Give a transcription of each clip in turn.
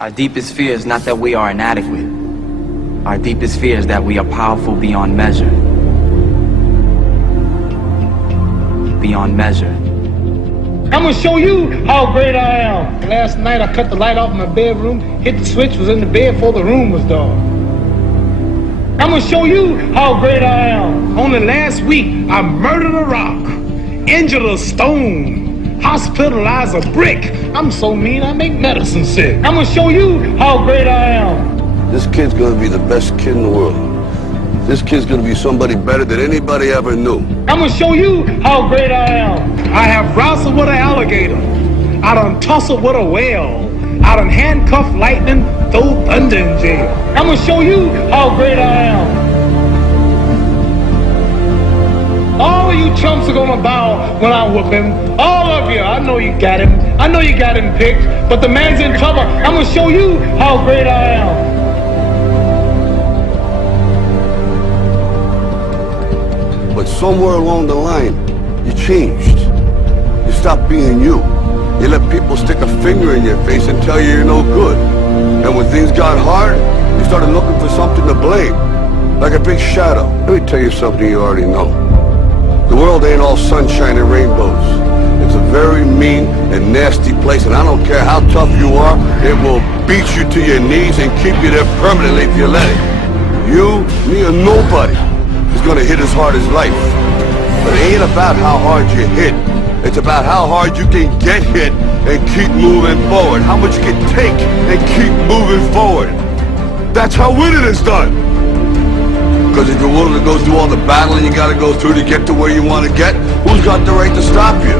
Our deepest fear is not that we are inadequate. Our deepest fear is that we are powerful beyond measure. Beyond measure. I'm gonna show you how great I am. Last night I cut the light off in my bedroom, hit the switch, was in the bed before the room was dark. I'm gonna show you how great I am. Only last week I murdered a rock, injured a stone, hospitalized a brick. I'm so mean I make medicine sick. I'm gonna show you how great I am. This kid's gonna be the best kid in the world. This kid's gonna be somebody better than anybody ever knew. I'm gonna show you how great I am. I have wrestled with an alligator. I done tussled with a whale. I done handcuffed lightning, throw thunder in jail. I'm gonna show you how great I am. All of you chumps are gonna bow when I whoop him. All of you. I know you got him. I know you got him picked, but the man's in trouble. I'm gonna show you how great I am. But somewhere along the line, you changed. You stopped being you. You let people stick a finger in your face and tell you you're no good. And when things got hard, you started looking for something to blame. Like a big shadow. Let me tell you something you already know. The world ain't all sunshine and rainbows. It's a very mean and nasty place, and I don't care how tough you are, it will beat you to your knees and keep you there permanently if you let it. You, me, or nobody is gonna hit as hard as life. But it ain't about how hard you hit. It's about how hard you can get hit and keep moving forward. How much you can take and keep moving forward. That's how winning is done. Because if you're willing to go through all the battling you gotta go through to get to where you want to get, who's got the right to stop you?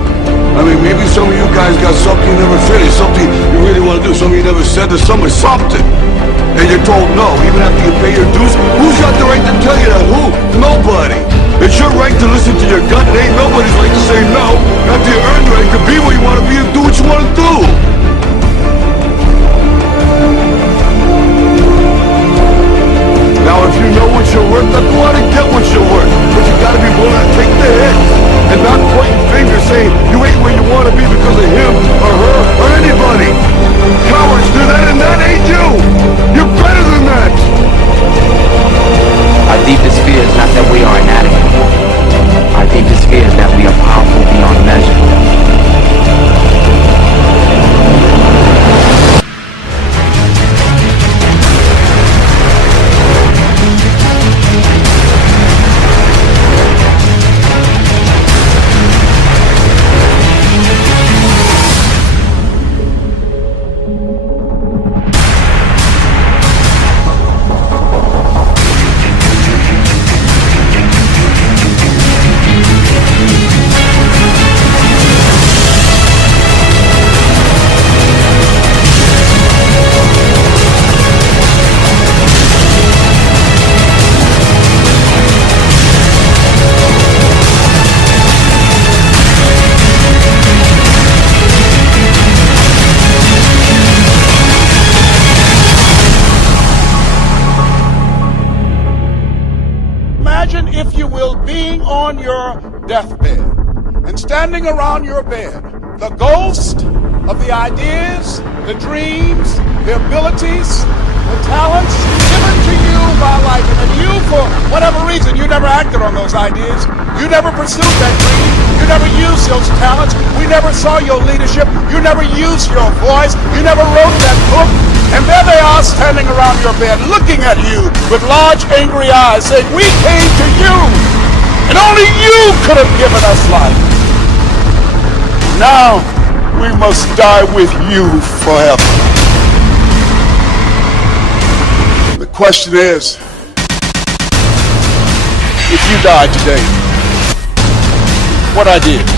I mean, maybe some of you guys got something you never finished, something you really want to do, something you never said to someone, something. And you're told no, even after you pay your dues. Who's got the right to tell you that? Who? Nobody. It's your right to listen to your gut. It ain't nobody's right to say no. After you earn the right to be where you want to be and do what you want to do. Now, if you know what you're worth, then go out and get what you're worth. But you gotta be willing to take the hit and not pointing fingers saying you ain't where you want to be because of him or her or anybody. Cowards do that, and that ain't you. You're better than that. Our deepest fear is not that we are inadequate. Our deepest fear is that we are powerful beyond measure. Imagine, if you will, being on your deathbed and standing around your bed, the ghost of the ideas, the dreams, the abilities, the talents given to you by life, and then you, for whatever reason, you never acted on those ideas, you never pursued that dream, you never used those talents, we never saw your leadership, you never used your voice, you never wrote that book. And there they are standing around your bed looking at you with large angry eyes saying, we came to you and only you could have given us life. Now we must die with you forever. The question is, if you died today, what ideas?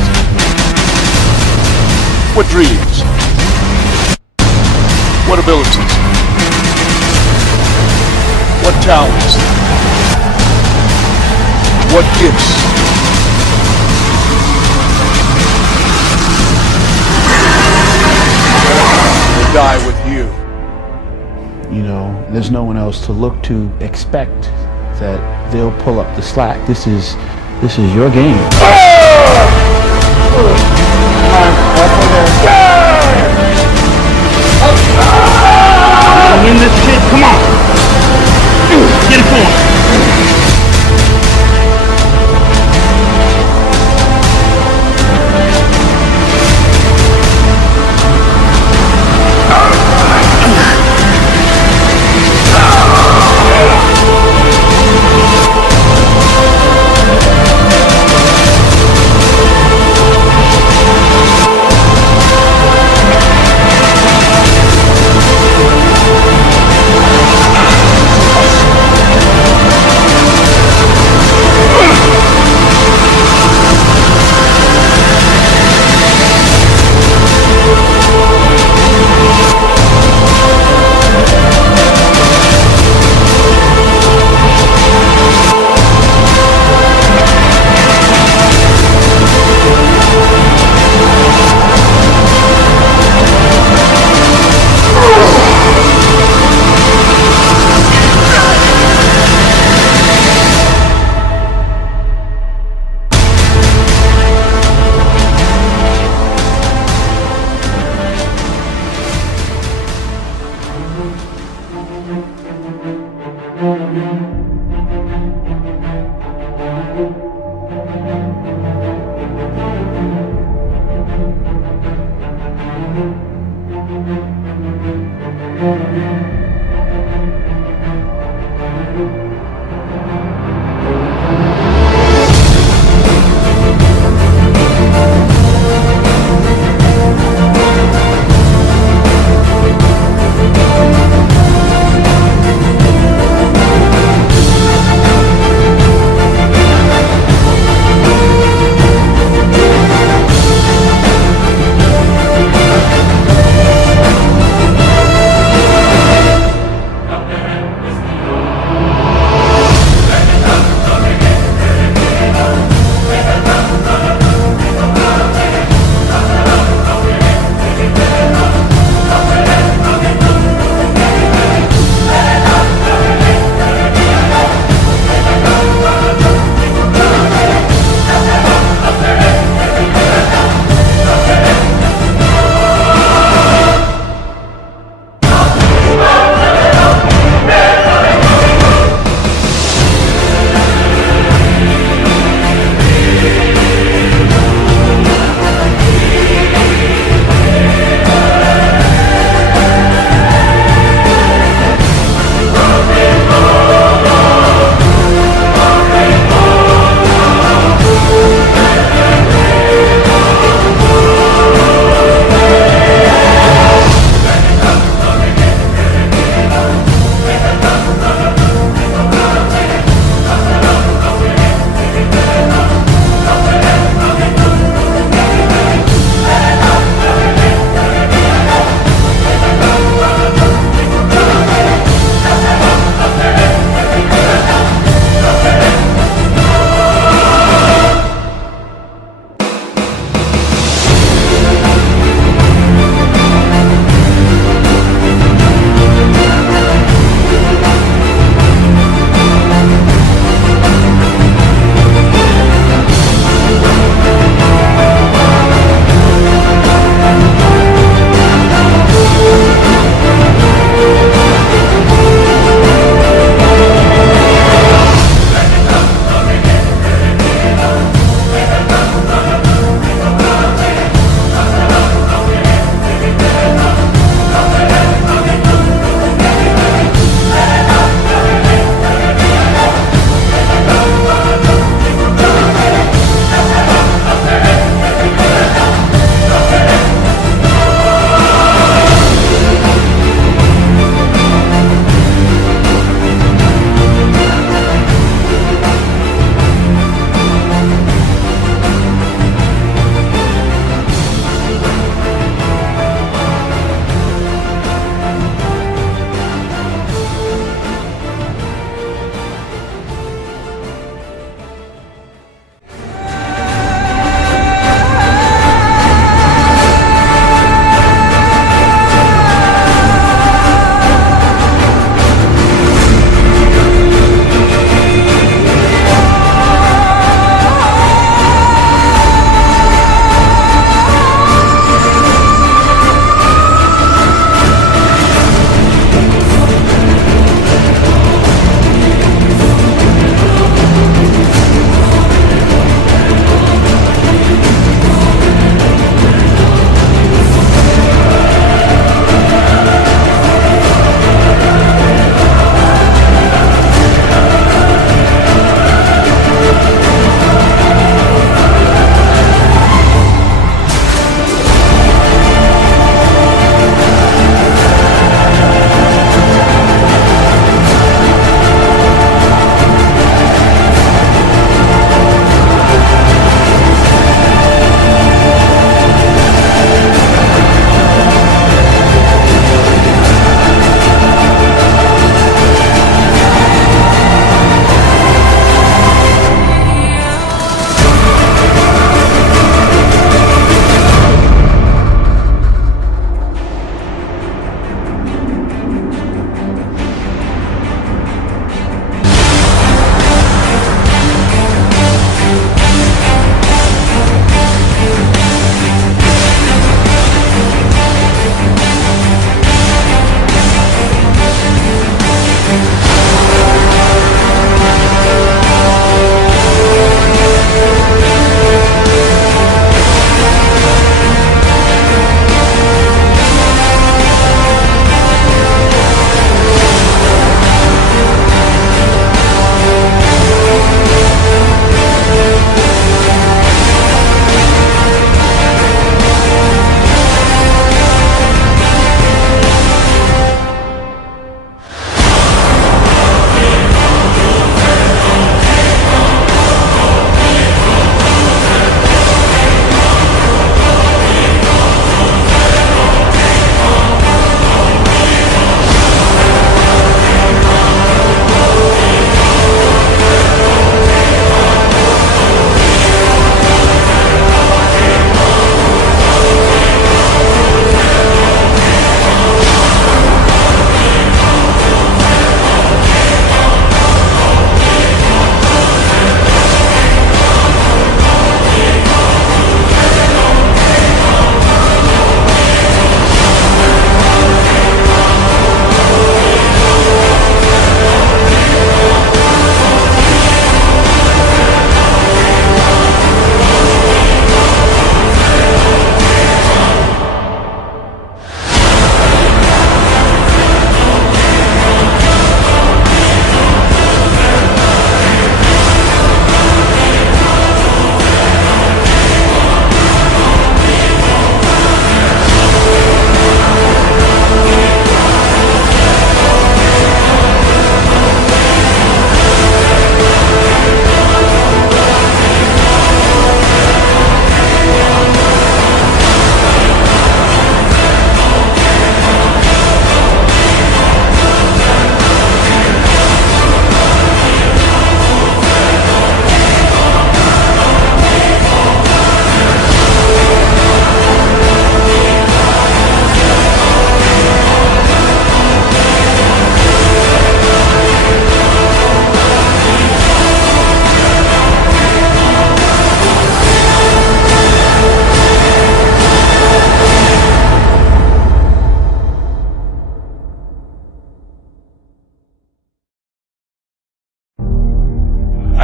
What dreams? What abilities? What talents? What gifts? Will die with you. You know, there's no one else to look to. Expect that they'll pull up the slack. This is your game. Ah!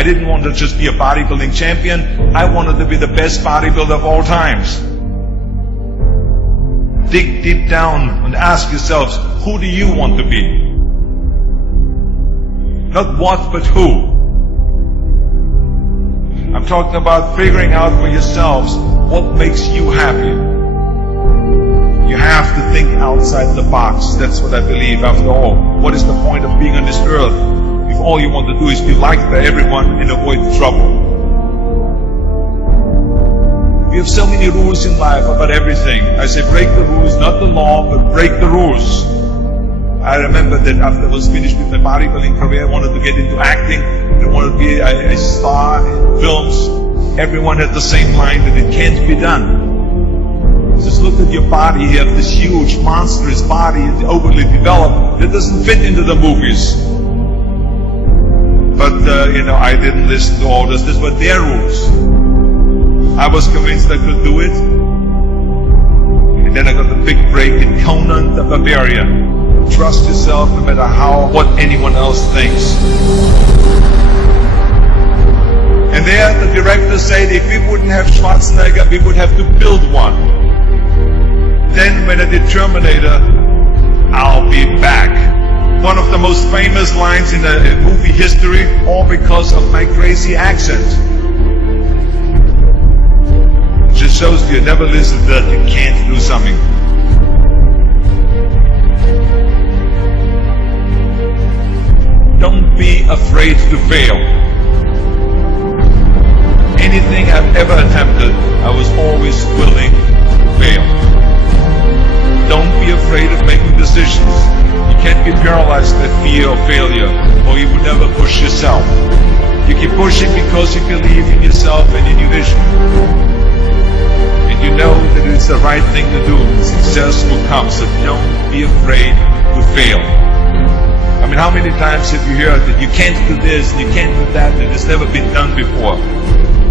didn't want to just be a bodybuilding champion. I wanted to be the best bodybuilder of all times. Dig deep down and ask yourselves, who do you want to be? Not what, but who. I'm talking about figuring out for yourselves what makes you happy. You have to think outside the box. That's what I believe after all. What is the point of being on this earth if all you want to do is be liked by everyone and avoid trouble? We have so many rules in life about everything. I say break the rules, not the law, but break the rules. I remember that after I was finished with my bodybuilding career, I wanted to get into acting. I wanted to be a star in films. Everyone had the same line that it can't be done. Just look at your body. You have this huge, monstrous body, it's overly developed. That doesn't fit into the movies. But, I didn't listen to all this. These were their rules. I was convinced I could do it. And then I got the big break in Conan the Barbarian. Trust yourself no matter what anyone else thinks. And there the director said if we wouldn't have Schwarzenegger, we would have to build one. Then when I did Terminator, I'll be back. One of the most famous lines in movie history, all because of my crazy accent. It just shows you never listen to that you can't do something. Don't be afraid to fail. Anything I've ever attempted, I was always willing to fail. Don't be afraid of making decisions. You can't be paralyzed by fear of failure, or you will never push yourself. You keep pushing because you believe in yourself and in your vision. And you know that it's the right thing to do. Success will come, so don't be afraid to fail. I mean, how many times have you heard that you can't do this, and you can't do that, and it's never been done before?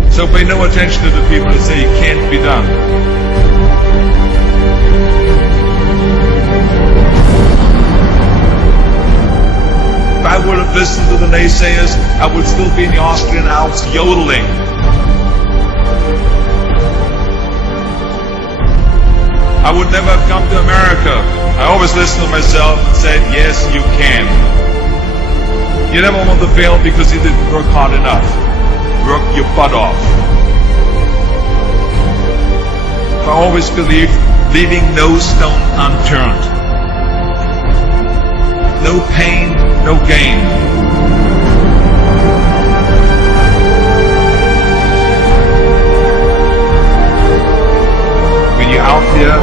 So pay no attention to the people that say it can't be done. If I would have listened to the naysayers, I would still be in the Austrian Alps yodeling. I would never have come to America. I always listened to myself and said, yes, you can. You never want to fail because you didn't work hard enough. Work your butt off. I always believed leaving no stone unturned. No pain, no gain. When you're out there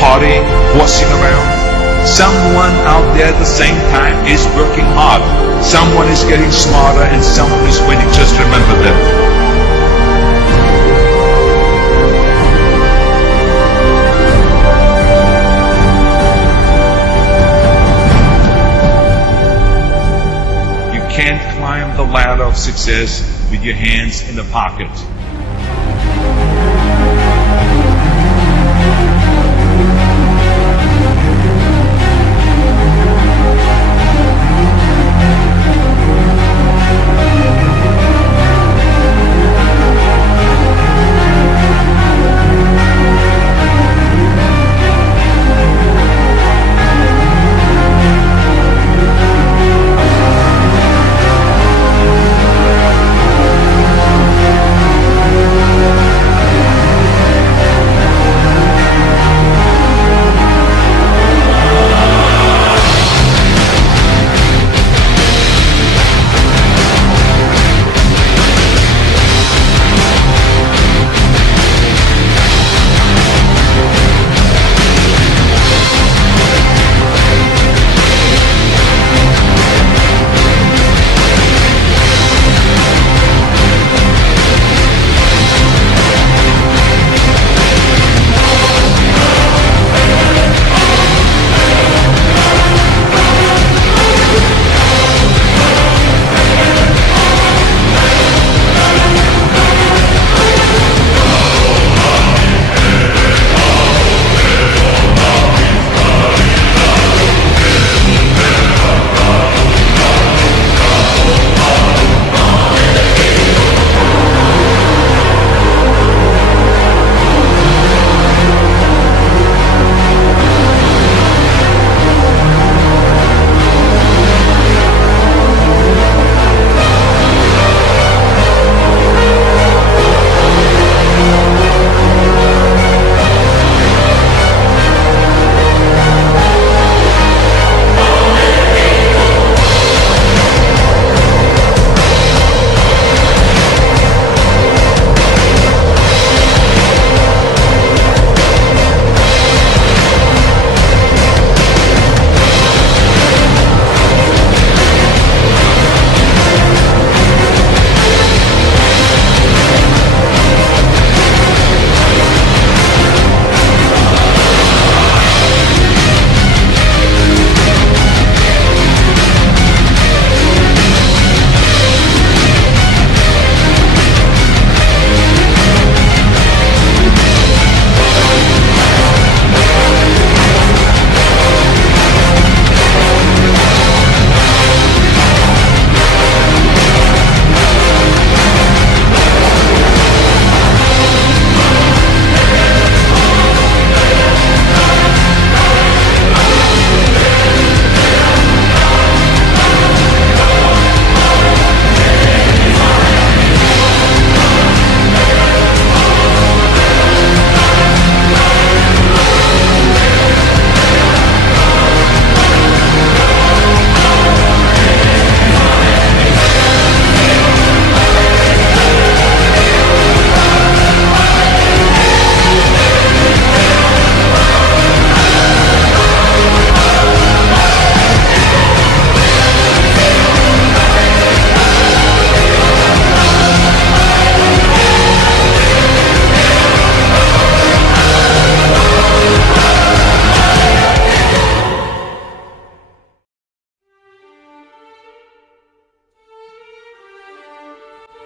partying, horsing around, someone out there at the same time is working hard. Someone is getting smarter and someone is winning. Just remember that. You can't climb the ladder of success with your hands in the pocket.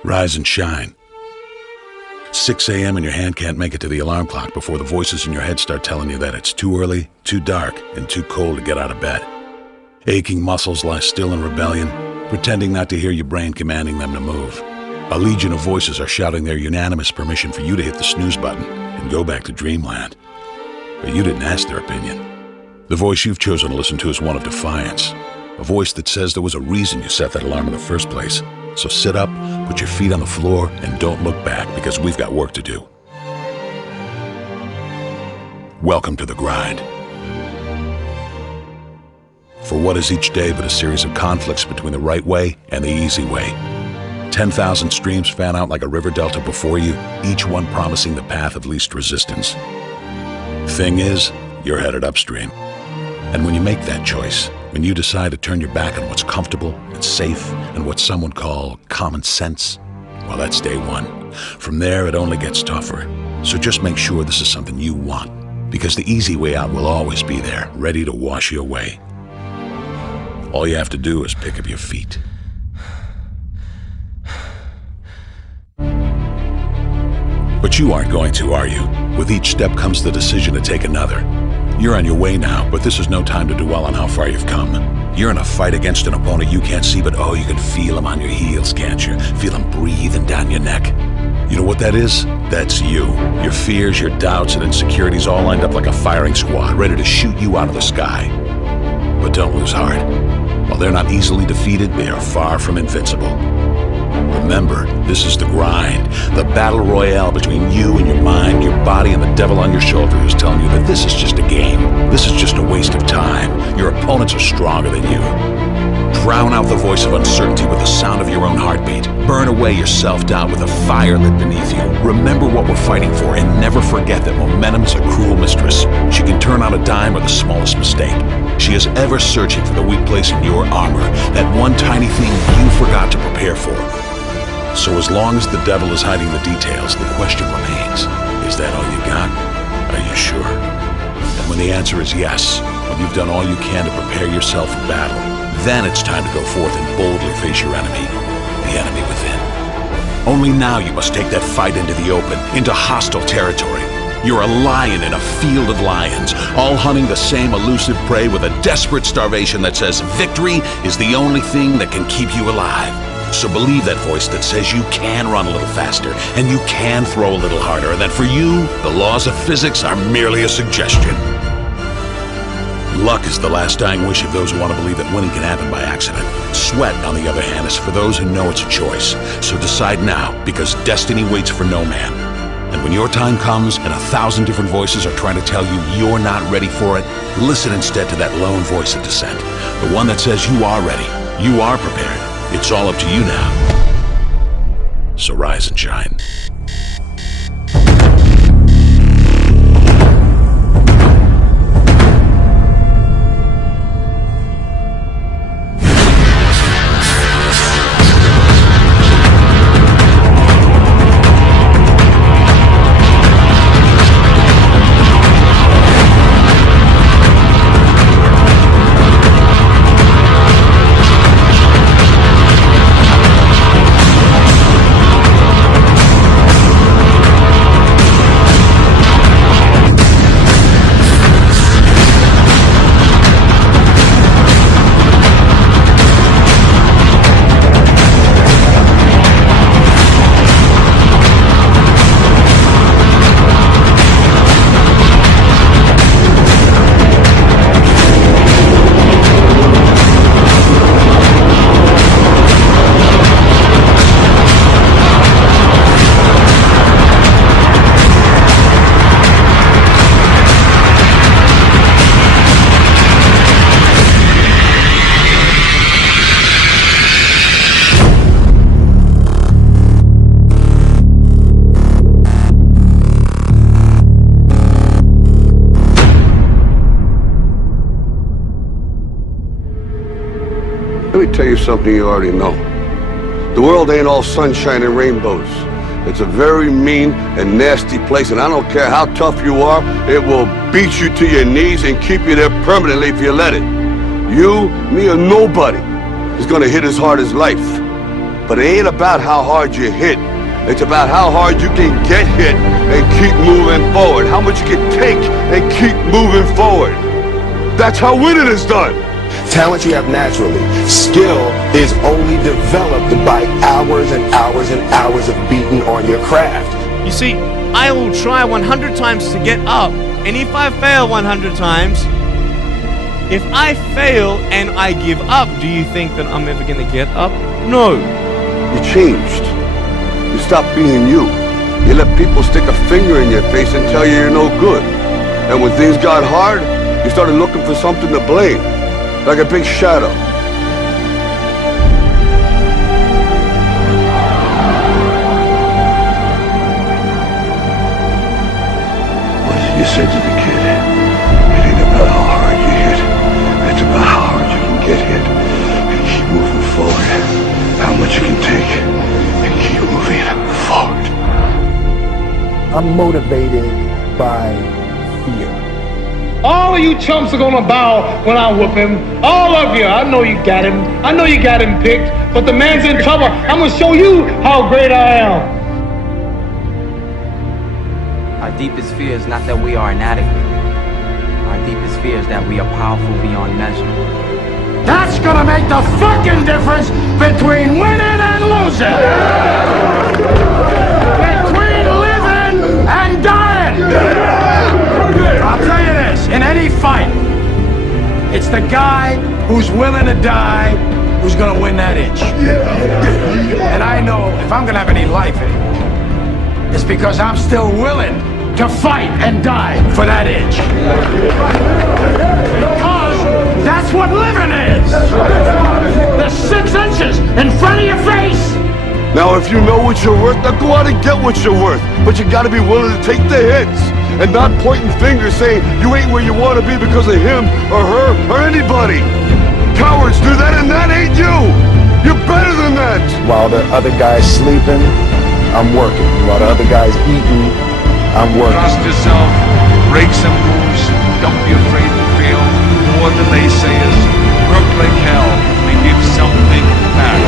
Rise and shine. 6 a.m. and your hand can't make it to the alarm clock before the voices in your head start telling you that it's too early, too dark, and too cold to get out of bed. Aching muscles lie still in rebellion, pretending not to hear your brain commanding them to move. A legion of voices are shouting their unanimous permission for you to hit the snooze button and go back to dreamland. But you didn't ask their opinion. The voice you've chosen to listen to is one of defiance. A voice that says there was a reason you set that alarm in the first place. So sit up, put your feet on the floor, and don't look back, because we've got work to do. Welcome to the grind. For what is each day but a series of conflicts between the right way and the easy way? 10,000 streams fan out like a river delta before you, each one promising the path of least resistance. Thing is, you're headed upstream. And when you make that choice, when you decide to turn your back on what's comfortable and safe and what some would call common sense, well, that's day one. From there, it only gets tougher. So just make sure this is something you want, because the easy way out will always be there, ready to wash you away. All you have to do is pick up your feet. But you aren't going to, are you? With each step comes the decision to take another. You're on your way now, but this is no time to dwell on how far you've come. You're in a fight against an opponent you can't see, but oh, you can feel him on your heels, can't you? Feel him breathing down your neck. You know what that is? That's you. Your fears, your doubts, and insecurities all lined up like a firing squad, ready to shoot you out of the sky. But don't lose heart. While they're not easily defeated, they are far from invincible. Remember, this is the grind, the battle royale between you and your mind, your body, and the devil on your shoulder who's telling you that this is just a game. This is just a waste of time. Your opponents are stronger than you. Drown out the voice of uncertainty with the sound of your own heartbeat. Burn away your self-doubt with a fire lit beneath you. Remember what we're fighting for, and never forget that momentum is a cruel mistress. She can turn on a dime or the smallest mistake. She is ever searching for the weak place in your armor, that one tiny thing you forgot to prepare for. So as long as the devil is hiding the details, the question remains, is that all you got? Are you sure? And when the answer is yes, when you've done all you can to prepare yourself for battle, then it's time to go forth and boldly face your enemy, the enemy within. Only now you must take that fight into the open, into hostile territory. You're a lion in a field of lions, all hunting the same elusive prey with a desperate starvation that says victory is the only thing that can keep you alive. So believe that voice that says you can run a little faster, and you can throw a little harder, and that for you, the laws of physics are merely a suggestion. Luck is the last dying wish of those who want to believe that winning can happen by accident. Sweat, on the other hand, is for those who know it's a choice. So decide now, because destiny waits for no man. And when your time comes and 1,000 different voices are trying to tell you you're not ready for it, listen instead to that lone voice of dissent. The one that says you are ready, you are prepared. It's all up to you now. So rise and shine. Let me tell you something you already know. The world ain't all sunshine and rainbows. It's a very mean and nasty place, and I don't care how tough you are, it will beat you to your knees and keep you there permanently if you let it. You, me, or nobody is gonna hit as hard as life. But it ain't about how hard you hit. It's about how hard you can get hit and keep moving forward. How much you can take and keep moving forward. That's how winning is done. Talent you have naturally. Skill is only developed by hours and hours and hours of beating on your craft. You see, I will try 100 times to get up, and if I fail 100 times, if I fail and I give up, do you think that I'm ever going to get up? No. You changed. You stopped being you. You let people stick a finger in your face and tell you you're no good. And when things got hard, you started looking for something to blame, like a big shadow. What you said to the kid, it ain't about how hard you hit. It's about how hard you can get hit and keep moving forward. How much you can take and keep moving forward. I'm motivated by fear. All of you chumps are gonna bow when I whoop him. All of you. I know you got him. I know you got him picked. But the man's in trouble. I'm gonna show you how great I am. Our deepest fear is not that we are inadequate. Our deepest fear is that we are powerful beyond measure. That's gonna make the fucking difference between winning and losing. Between living and dying. I'll tell you this, in any fight, it's the guy who's willing to die who's gonna win that inch. And I know if I'm gonna have any life in it, it's because I'm still willing to fight and die for that inch. Because that's what living is. The 6 inches in front of your face. Now if you know what you're worth, now go out and get what you're worth. But you gotta be willing to take the hits and not pointing fingers saying you ain't where you want to be because of him or her or anybody. Cowards do that and that ain't you. You're better than that. While the other guy's sleeping, I'm working. While the other guy's eating, I'm working. Trust yourself, break some rules, don't be afraid to fail. More than naysayers, work like hell, and give something back.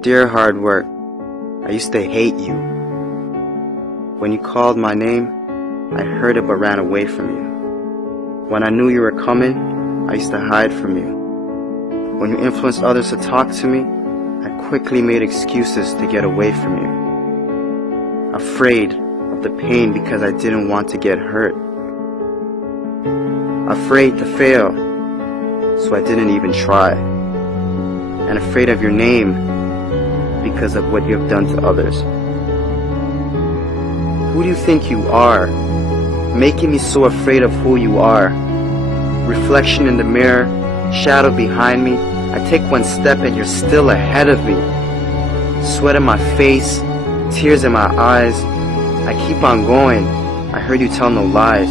Dear hard work, I used to hate you. When you called my name, I heard it but ran away from you. When I knew you were coming, I used to hide from you. When you influenced others to talk to me, I quickly made excuses to get away from you. Afraid of the pain because I didn't want to get hurt. Afraid to fail, so I didn't even try. and afraid of your name because of what you have done to others. Who do you think you are, making me so afraid of who you are? Reflection in the mirror, shadow behind me. I take one step and you're still ahead of me. Sweat in my face, tears in my eyes. I keep on going. I heard you tell no lies.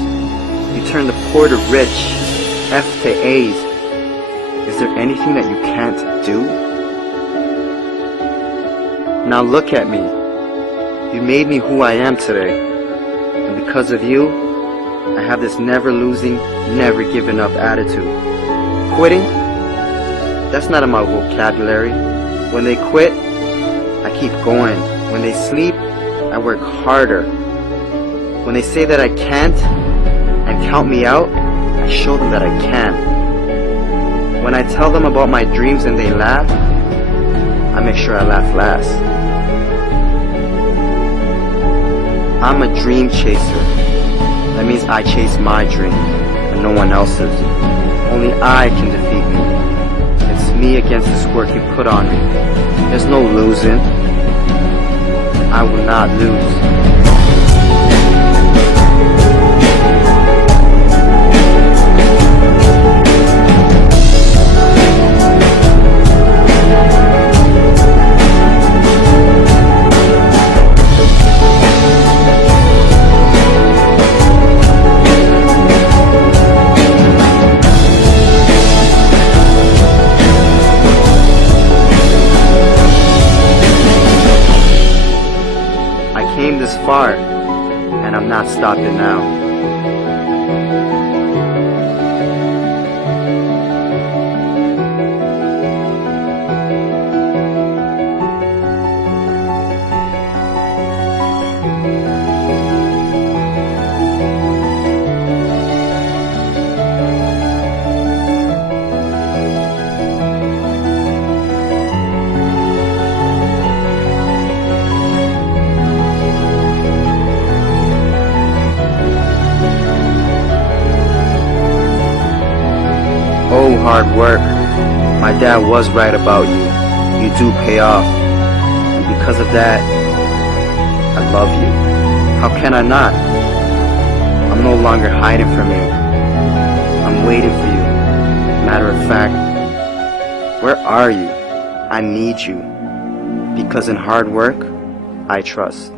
You turn the poor to rich, F to A's. Is there anything that you can't do? Now look at me. You made me who I am today. And because of you, I have this never losing, never giving up attitude. Quitting? That's not in my vocabulary. When they quit, I keep going. When they sleep, I work harder. When they say that I can't and count me out, I show them that I can. When I tell them about my dreams and they laugh, I make sure I laugh last. I'm a dream chaser. That means I chase my dream and no one else's. Only I can defeat me. It's me against this work you put on me. There's no losing. I will not lose. Far, and I'm not stopping now. Hard work. My dad was right about you. You do pay off. And because of that, I love you. How can I not? I'm no longer hiding from you. I'm waiting for you. Matter of fact, where are you? I need you. Because in hard work, I trust.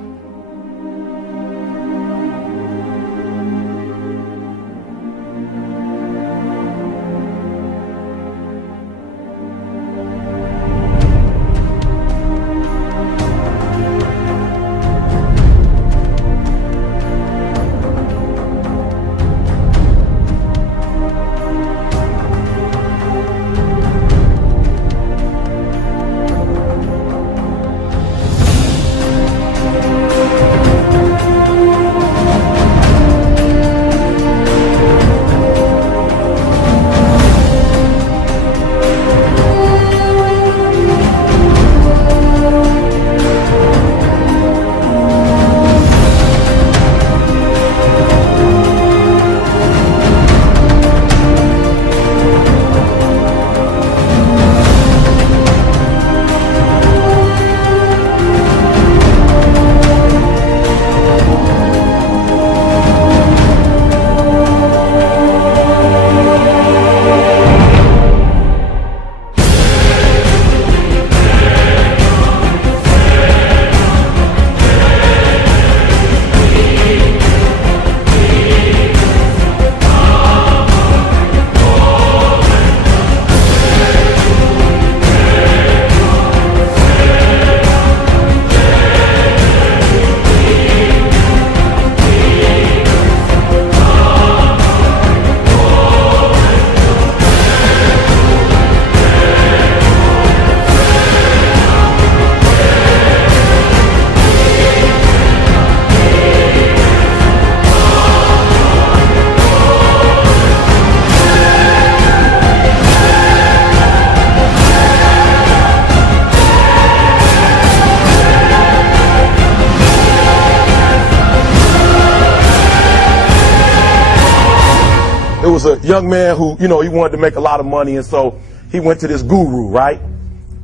It was a young man who, he wanted to make a lot of money, and so he went to this guru, right?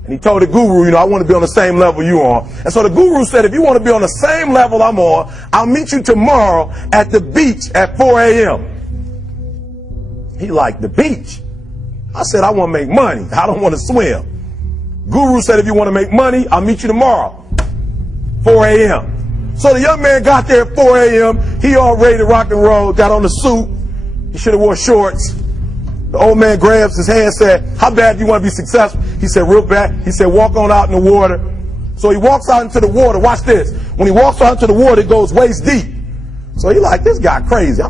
And he told the guru, I want to be on the same level you on. And so the guru said, if you want to be on the same level I'm on, I'll meet you tomorrow at the beach at 4 a.m. He liked the beach. I said, I want to make money. I don't want to swim. Guru said, if you want to make money, I'll meet you tomorrow, 4 a.m. So the young man got there at 4 a.m. He all ready to rock and roll, got on the suit. He should have wore shorts. The old man grabs his hand and said, how bad do you want to be successful? He said, real bad. He said, walk on out in the water. So he walks out into the water. Watch this. When he walks out into the water, it goes waist deep. So he like, this guy crazy.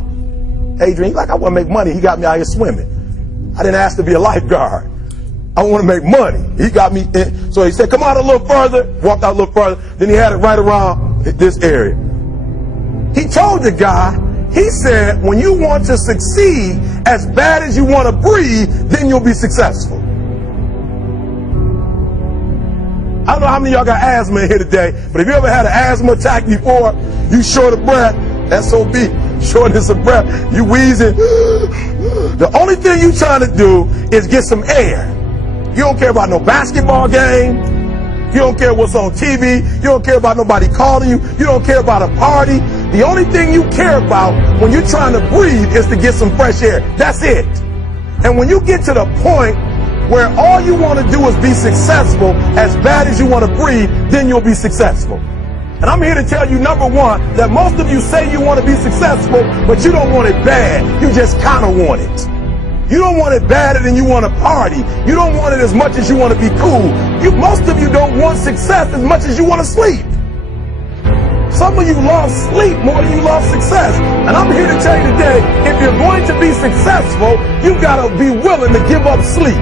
Adrian, he like, I want to make money. He got me out here swimming. I didn't ask to be a lifeguard. I want to make money. He got me in. So he said, come out a little further. Walked out a little further. Then he had it right around this area. He told the guy, he said, when you want to succeed as bad as you want to breathe, then you'll be successful. I don't know how many of y'all got asthma in here today, but if you ever had an asthma attack before, you short of breath, SOB, shortness of breath, you wheezing. The only thing you trying to do is get some air. You don't care about no basketball game. You don't care what's on TV. You don't care about nobody calling you. You don't care about a party. The only thing you care about when you're trying to breathe is to get some fresh air. That's it. And when you get to the point where all you want to do is be successful as bad as you want to breathe, then you'll be successful. And I'm here to tell you, number one, that most of you say you want to be successful, but you don't want it bad. You just kind of want it. You don't want it badder than you want to party. You don't want it as much as you want to be cool. Most of you don't want success as much as you want to sleep. Some of you love sleep more than you love success. And I'm here to tell you today, if you're going to be successful, you got to be willing to give up sleep.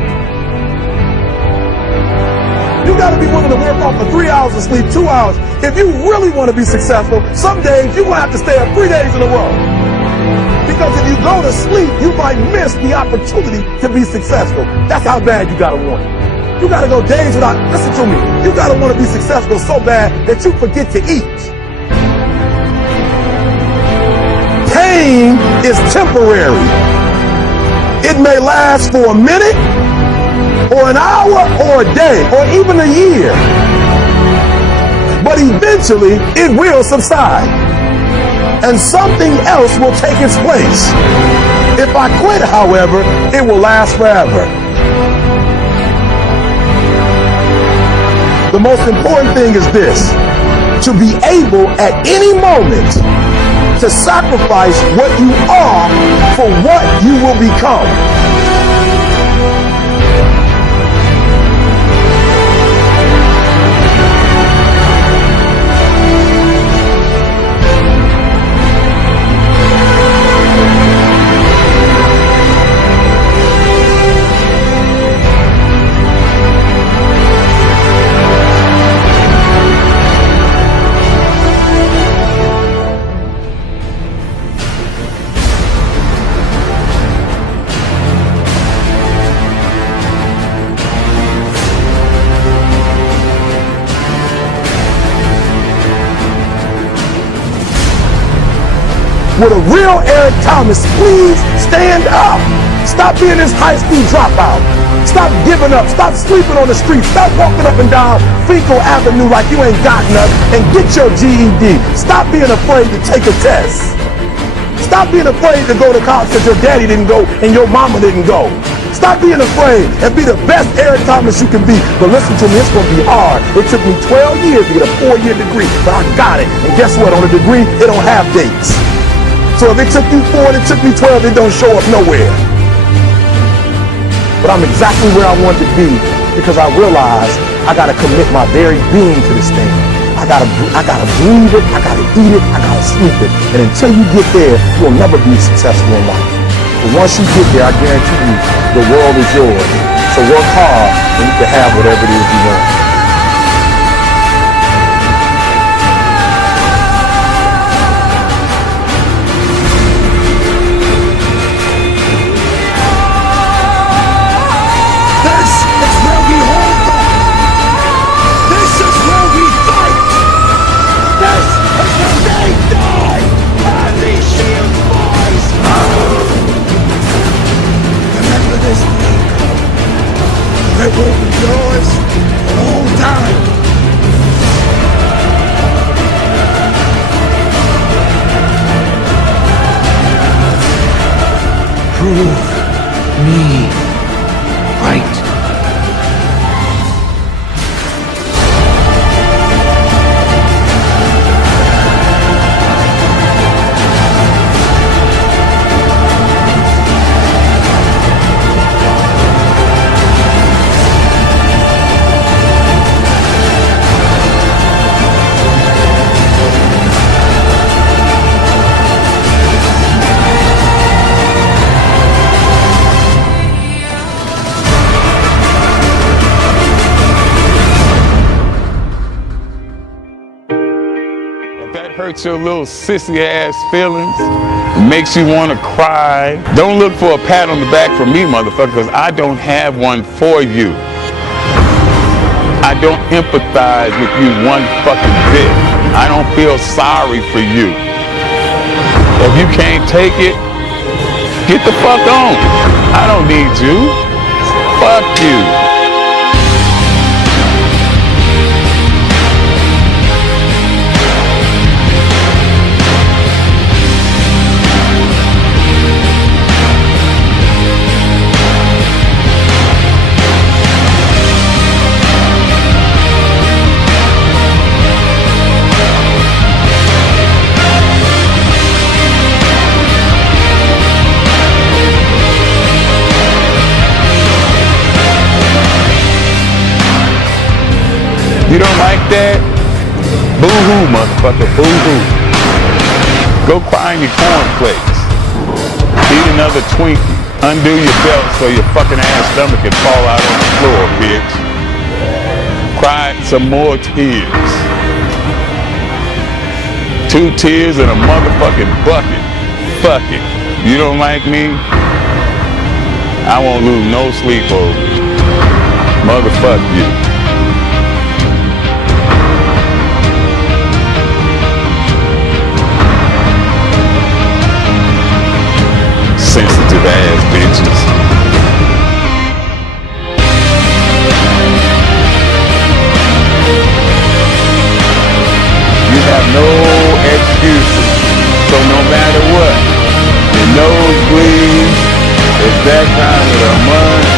You got to be willing to work off for 3 hours of sleep, 2 hours. If you really want to be successful, some days you're going to have to stay up 3 days in a row. Because if you go to sleep, you might miss the opportunity to be successful. That's how bad you gotta want it. You gotta go days without, listen to me, you gotta want to be successful so bad that you forget to eat. Pain is temporary. It may last for a minute, or an hour, or a day, or even a year. But eventually, it will subside. And something else will take its place. If I quit, however, it will last forever. The most important thing is this: to be able at any moment to sacrifice what you are for what you will become. With a real Eric Thomas, please stand up. Stop being this high school dropout. Stop giving up. Stop sleeping on the street. Stop walking up and down Fecal Avenue like you ain't got nothing, and get your GED. Stop being afraid to take a test. Stop being afraid to go to college because your daddy didn't go and your mama didn't go. Stop being afraid and be the best Eric Thomas you can be. But listen to me, it's going to be hard. It took me 12 years to get a 4-year degree, but I got it. And guess what? On a degree, it don't have dates. So if it took you 4 and it took me 12, it don't show up nowhere. But I'm exactly where I want to be because I realized I got to commit my very being to this thing. I gotta breathe it, I gotta eat it, I gotta sleep it. And until you get there, you'll never be successful in life. But once you get there, I guarantee you, the world is yours. So work hard and you can have whatever it is you want. It won't be yours. me right. Hurts your little sissy ass feelings, makes you want to cry. Don't look for a pat on the back from me, motherfucker, because I don't have one for you. I don't empathize with you one fucking bit. I don't feel sorry for you. If you can't take it, get the fuck on. I don't need you. Fuck you. You don't like that? Boo-hoo, motherfucker, boo-hoo. Go cry in your cornflakes. Eat another Twinkie. Undo your belt so your fucking ass stomach can fall out on the floor, bitch. Cry some more tears. 2 tears in a motherfucking bucket. Fuck it. You don't like me? I won't lose no sleep over it. Motherfuck you. Sensitive ass bitches. You have no excuses. So no matter what, your nose bleeds, it's that time of the month,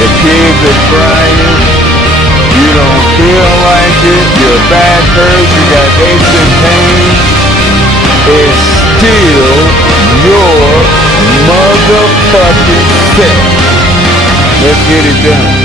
the kids are crying, you don't feel like it, your back hurts, you got aches and pains, it's still your motherfucking set. Let's get it done.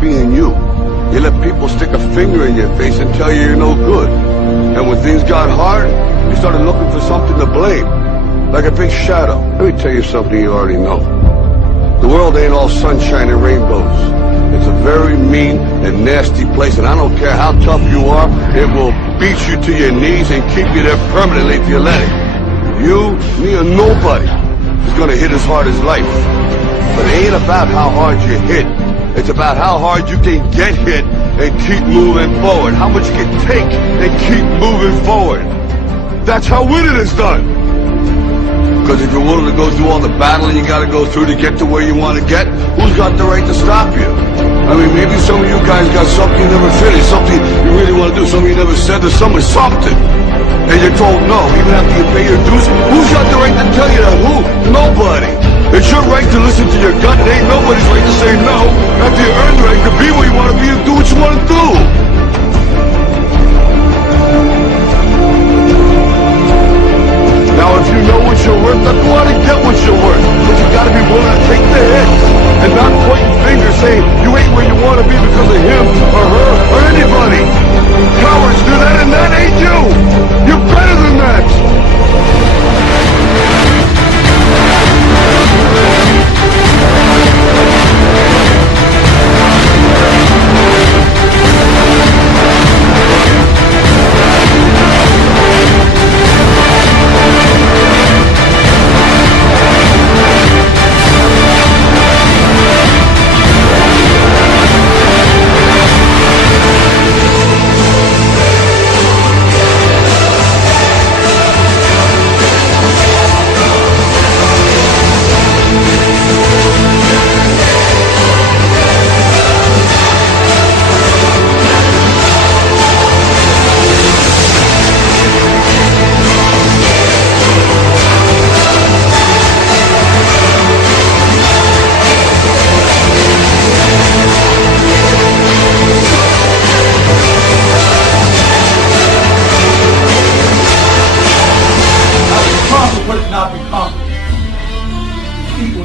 Being you. You let people stick a finger in your face and tell you you're no good. And when things got hard, you started looking for something to blame. Like a big shadow. Let me tell you something you already know. The world ain't all sunshine and rainbows. It's a very mean and nasty place, and I don't care how tough you are, it will beat you to your knees and keep you there permanently if you let it. You, me, or nobody is gonna hit as hard as life. But it ain't about how hard you hit. It's about how hard you can get hit and keep moving forward. How much you can take and keep moving forward. That's how winning is done. Because if you're willing to go through all the battling you gotta go through to get to where you want to get, who's got the right to stop you? I mean, maybe some of you guys got something you never finished, something you really want to do, something you never said to someone, something. And you're told no, even after you pay your dues. Who's got the right to tell you that? Who? Nobody. It's your right to listen to your gut. It ain't nobody's right to say no. After you earn the right to be where you want to be and do what you want to do. Now, if you know what you're worth,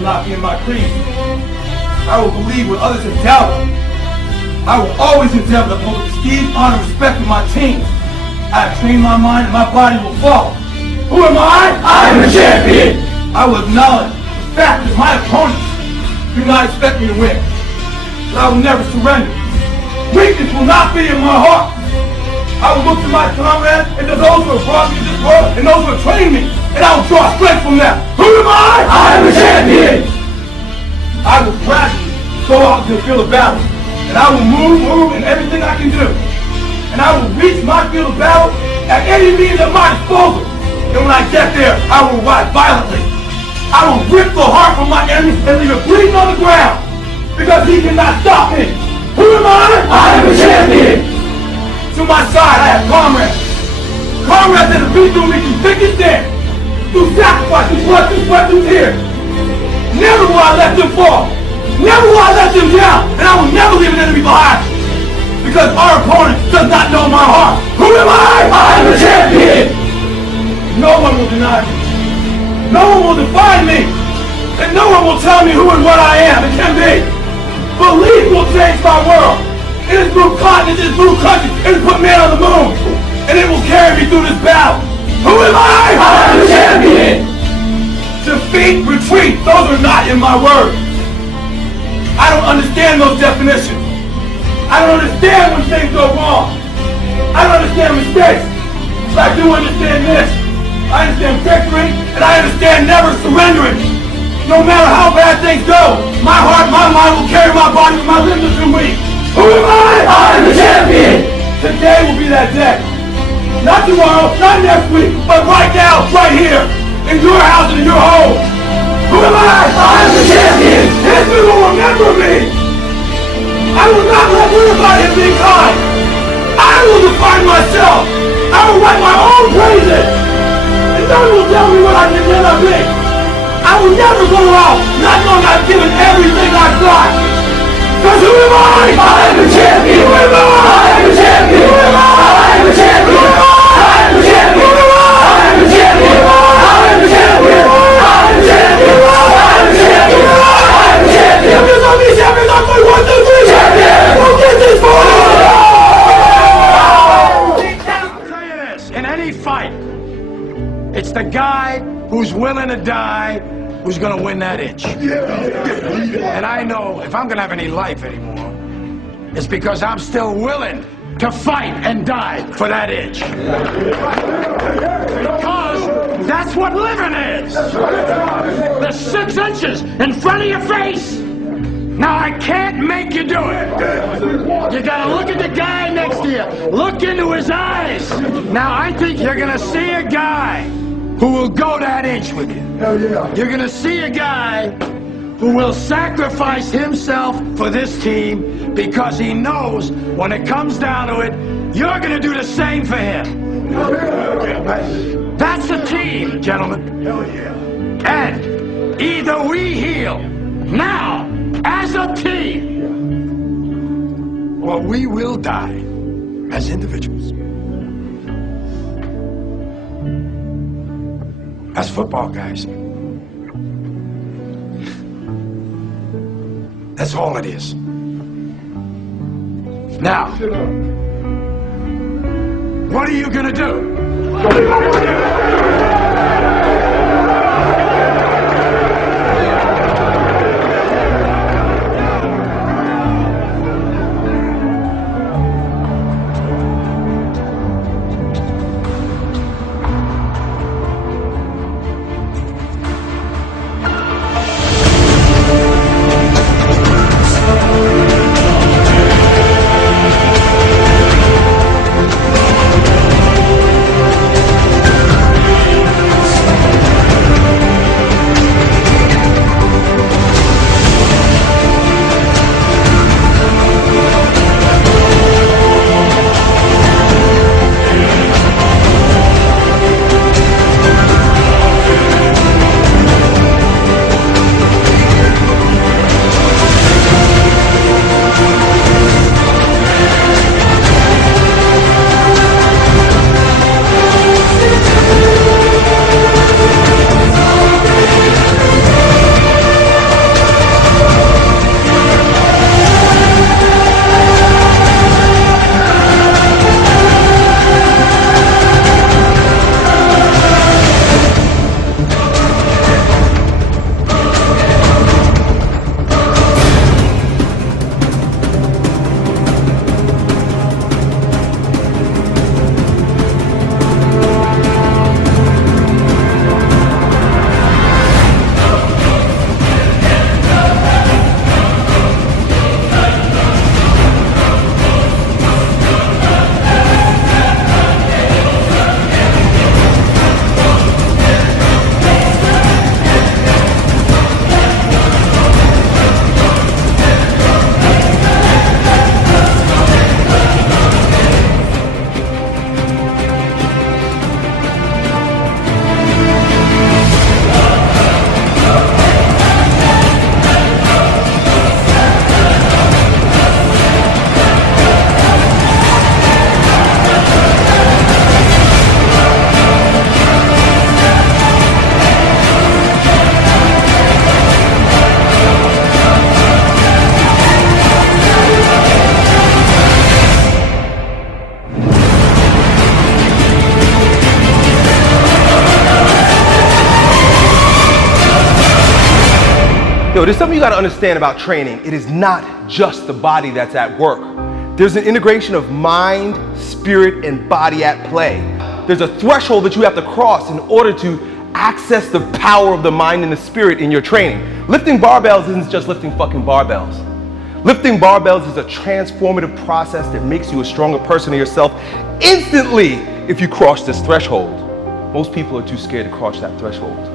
not be in my creed. I will believe what others have doubted. I will always endeavor to uphold the prestige, honor, and respect of my team. I have trained my mind and my body will follow. Who am I? I am a champion! I will acknowledge the fact that my opponents do not expect me to win. But I will never surrender. Weakness will not be in my heart. I will look to my comrades and to those who have brought me to this world and those who have trained me, and I will draw strength from them. Who am I? I am a champion! I will gradually go out into the field of battle, and I will move in everything I can do. And I will reach my field of battle at any means at my disposal. And when I get there, I will ride violently. I will rip the heart from my enemy and leave it bleeding on the ground, because he cannot stop me. Who am I? I am a champion! To my side, I have comrades. Comrades that have been through me through thick and thin, through sacrifice, through blood, through sweat, through tears. Never will I let them fall. Never will I let them down. And I will never leave an enemy behind. Because our opponent does not know my heart. Who am I? I am a champion! No one will deny me. No one will define me. And no one will tell me who and what I am and can be. Belief will change my world. It has moved continents, it has moved countries, it has put man on the moon. And it will carry me through this battle. Who am I? I am a champion! Defeat, retreat, those are not in my words. I don't understand those definitions. I don't understand when things go wrong. I don't understand mistakes. But I do understand this. I understand victory, and I understand never surrendering. No matter how bad things go, my heart, my mind will carry my body when my limbs are too weak. Who am I? I am the champion! Today will be that day. Not tomorrow, not next week, but right now, right here, in your house and in your home. Who am I? I am the champion! History will remember me! I will not let anybody be kind. I will define myself. I will write my own praises. And no one will tell me what I can never be. I will never go out not knowing I've given everything I've got. Because who am I? I am the champion. Who am I? I am the champion. Who am I? I am the champion. Who am I? I am the champion. Who am I? I am the champion. I am the champion. I am the champion. I am the champion. I am the champion. Champions on me, champions on me. 1, 2, 3, champion. We'll get this for you. I'll tell you this, in any fight, it's the guy who's willing to die who's gonna win that inch. And I know if I'm gonna have any life anymore, it's because I'm still willing to fight and die for that inch. Because that's what living is. The 6 inches in front of your face. Now I can't make you do it. You gotta look at the guy next to you. Look into his eyes. Now I think you're gonna see a guy who will go that inch with you. You're gonna see a guy who will sacrifice himself for this team because he knows when it comes down to it, you're gonna do the same for him. That's a team, gentlemen. And either we heal now as a team, or we will die as individuals. That's football, guys. That's all it is. Now, what are you gonna do? Yo, there's something you gotta understand about training. It is not just the body that's at work. There's an integration of mind, spirit, and body at play. There's a threshold that you have to cross in order to access the power of the mind and the spirit in your training. Lifting barbells isn't just lifting fucking barbells. Lifting barbells is a transformative process that makes you a stronger person of yourself instantly if you cross this threshold. Most people are too scared to cross that threshold.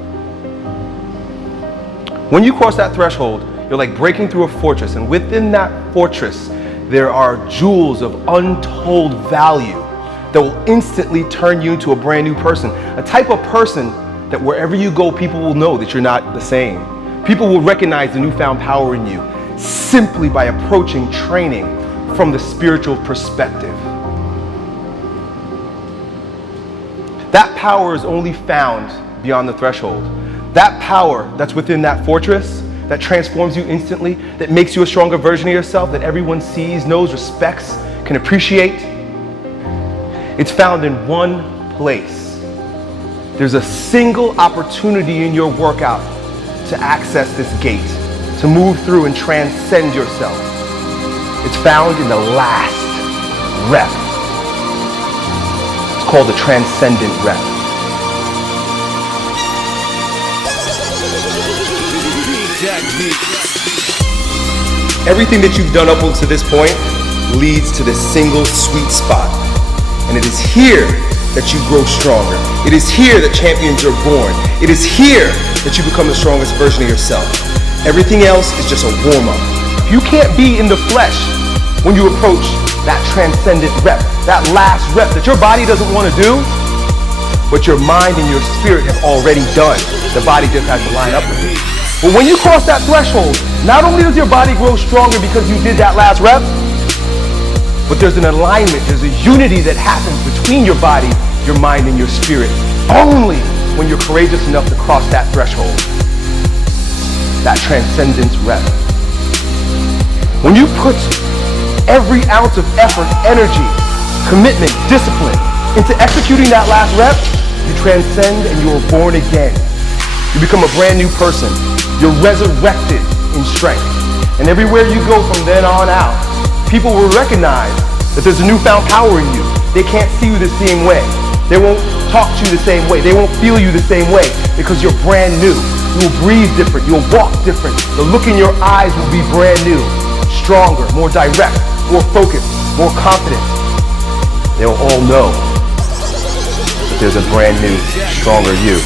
When you cross that threshold, you're like breaking through a fortress, and within that fortress, there are jewels of untold value that will instantly turn you into a brand new person. A type of person that wherever you go, people will know that you're not the same. People will recognize the newfound power in you simply by approaching training from the spiritual perspective. That power is only found beyond the threshold. That power that's within that fortress, that transforms you instantly, that makes you a stronger version of yourself, that everyone sees, knows, respects, can appreciate, it's found in one place. There's a single opportunity in your workout to access this gate, to move through and transcend yourself. It's found in the last rep. It's called the transcendent rep. Everything that you've done up until this point leads to this single sweet spot. And it is here that you grow stronger. It is here that champions are born. It is here that you become the strongest version of yourself. Everything else is just a warm-up. You can't be in the flesh when you approach that transcendent rep, that last rep that your body doesn't want to do, but your mind and your spirit have already done. The body just has to line up with it. But when you cross that threshold, not only does your body grow stronger because you did that last rep, but there's an alignment, there's a unity that happens between your body, your mind, and your spirit, only when you're courageous enough to cross that threshold, that transcendence rep. When you put every ounce of effort, energy, commitment, discipline into executing that last rep, you transcend and you are born again. You become a brand new person. You're resurrected in strength. And everywhere you go from then on out, people will recognize that there's a newfound power in you. They can't see you the same way. They won't talk to you the same way. They won't feel you the same way because you're brand new. You will breathe different. You'll walk different. The look in your eyes will be brand new, stronger, more direct, more focused, more confident. They'll all know that there's a brand new, stronger you.